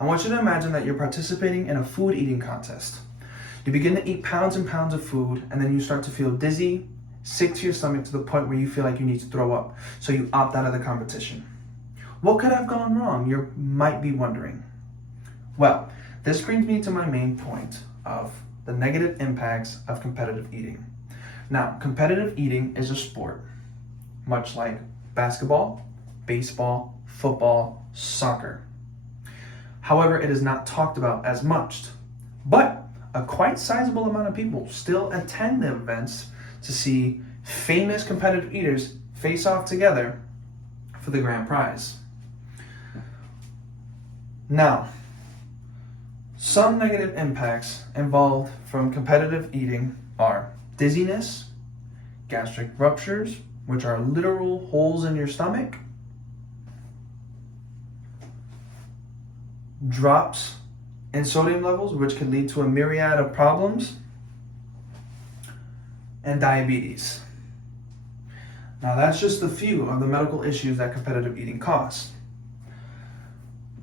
I want you to imagine that you're participating in a food eating contest. You begin to eat pounds and pounds of food, and then you start to feel dizzy, sick to your stomach to the point where you feel like you need to throw up. So you opt out of the competition. What could have gone wrong? You might be wondering. Well, this brings me to my main point of the negative impacts of competitive eating. Now, competitive eating is a sport, much like basketball, baseball, football, soccer. However, it is not talked about as much, but a quite sizable amount of people still attend the events to see famous competitive eaters face off together for the grand prize. Now, some negative impacts involved from competitive eating are dizziness, gastric ruptures, which are literal holes in your stomach, drops in sodium levels, which can lead to a myriad of problems, and diabetes. Now, that's just a few of the medical issues that competitive eating causes.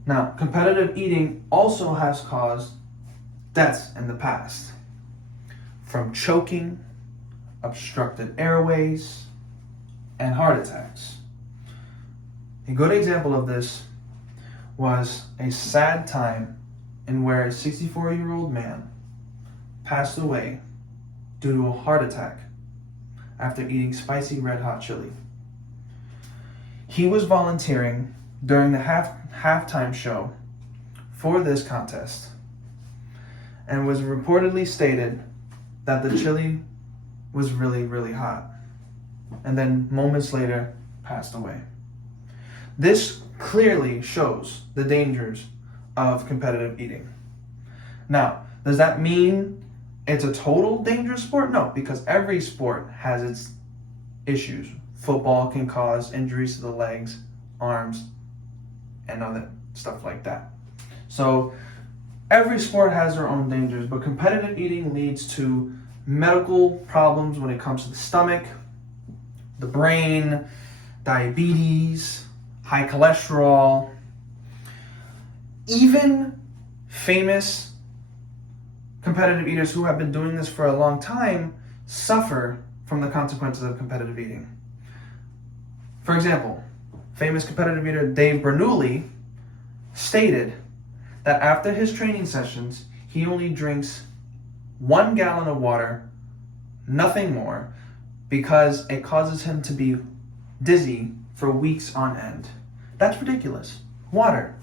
Now, competitive eating also has caused deaths in the past, from choking, obstructed airways, and heart attacks. A good example of this was a sad time in where a 64-year-old man passed away due to a heart attack after eating spicy red hot chili. He was volunteering during the halftime show for this contest and was reportedly stated that the chili was really, really hot, and then moments later passed away. This clearly shows the dangers of competitive eating. Now, does that mean it's a total dangerous sport? No, because every sport has its issues. Football can cause injuries to the legs, arms, and other stuff like that. So every sport has their own dangers, but competitive eating leads to medical problems when it comes to the stomach, the brain, diabetes, high cholesterol. Even famous competitive eaters who have been doing this for a long time suffer from the consequences of competitive eating. For example, famous competitive eater Dave Bernoulli stated that after his training sessions, he only drinks 1 gallon of water, nothing more, because it causes him to be dizzy for weeks on end. That's ridiculous. Water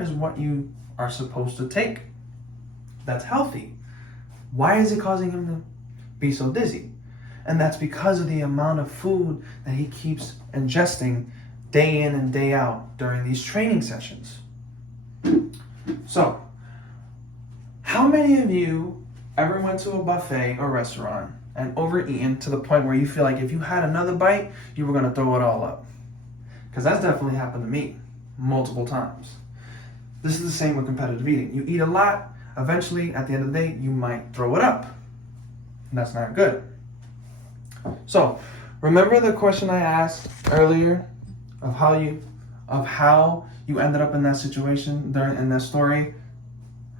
is what you are supposed to take. That's healthy. Why is it causing him to be so dizzy? And that's because of the amount of food that he keeps ingesting day in and day out during these training sessions. So, how many of you ever went to a buffet or restaurant and overeaten to the point where you feel like if you had another bite, you were going to throw it all up? Because that's definitely happened to me multiple times. This is the same with competitive eating. You eat a lot, eventually, at the end of the day, you might throw it up. And that's not good. So, remember the question I asked earlier of how you ended up in that situation in that story?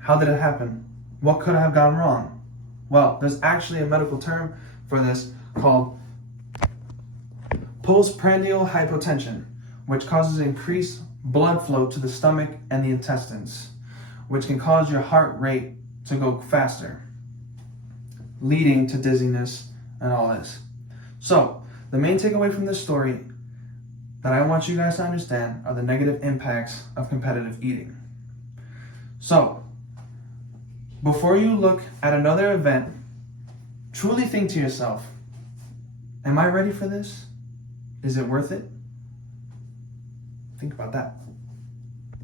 How did it happen? What could have gone wrong? Well, there's actually a medical term for this called postprandial hypotension, which causes increased blood flow to the stomach and the intestines, which can cause your heart rate to go faster, leading to dizziness and all this. So, the main takeaway from this story that I want you guys to understand are the negative impacts of competitive eating. So, before you look at another event, truly think to yourself, am I ready for this? Is it worth it? Think about that.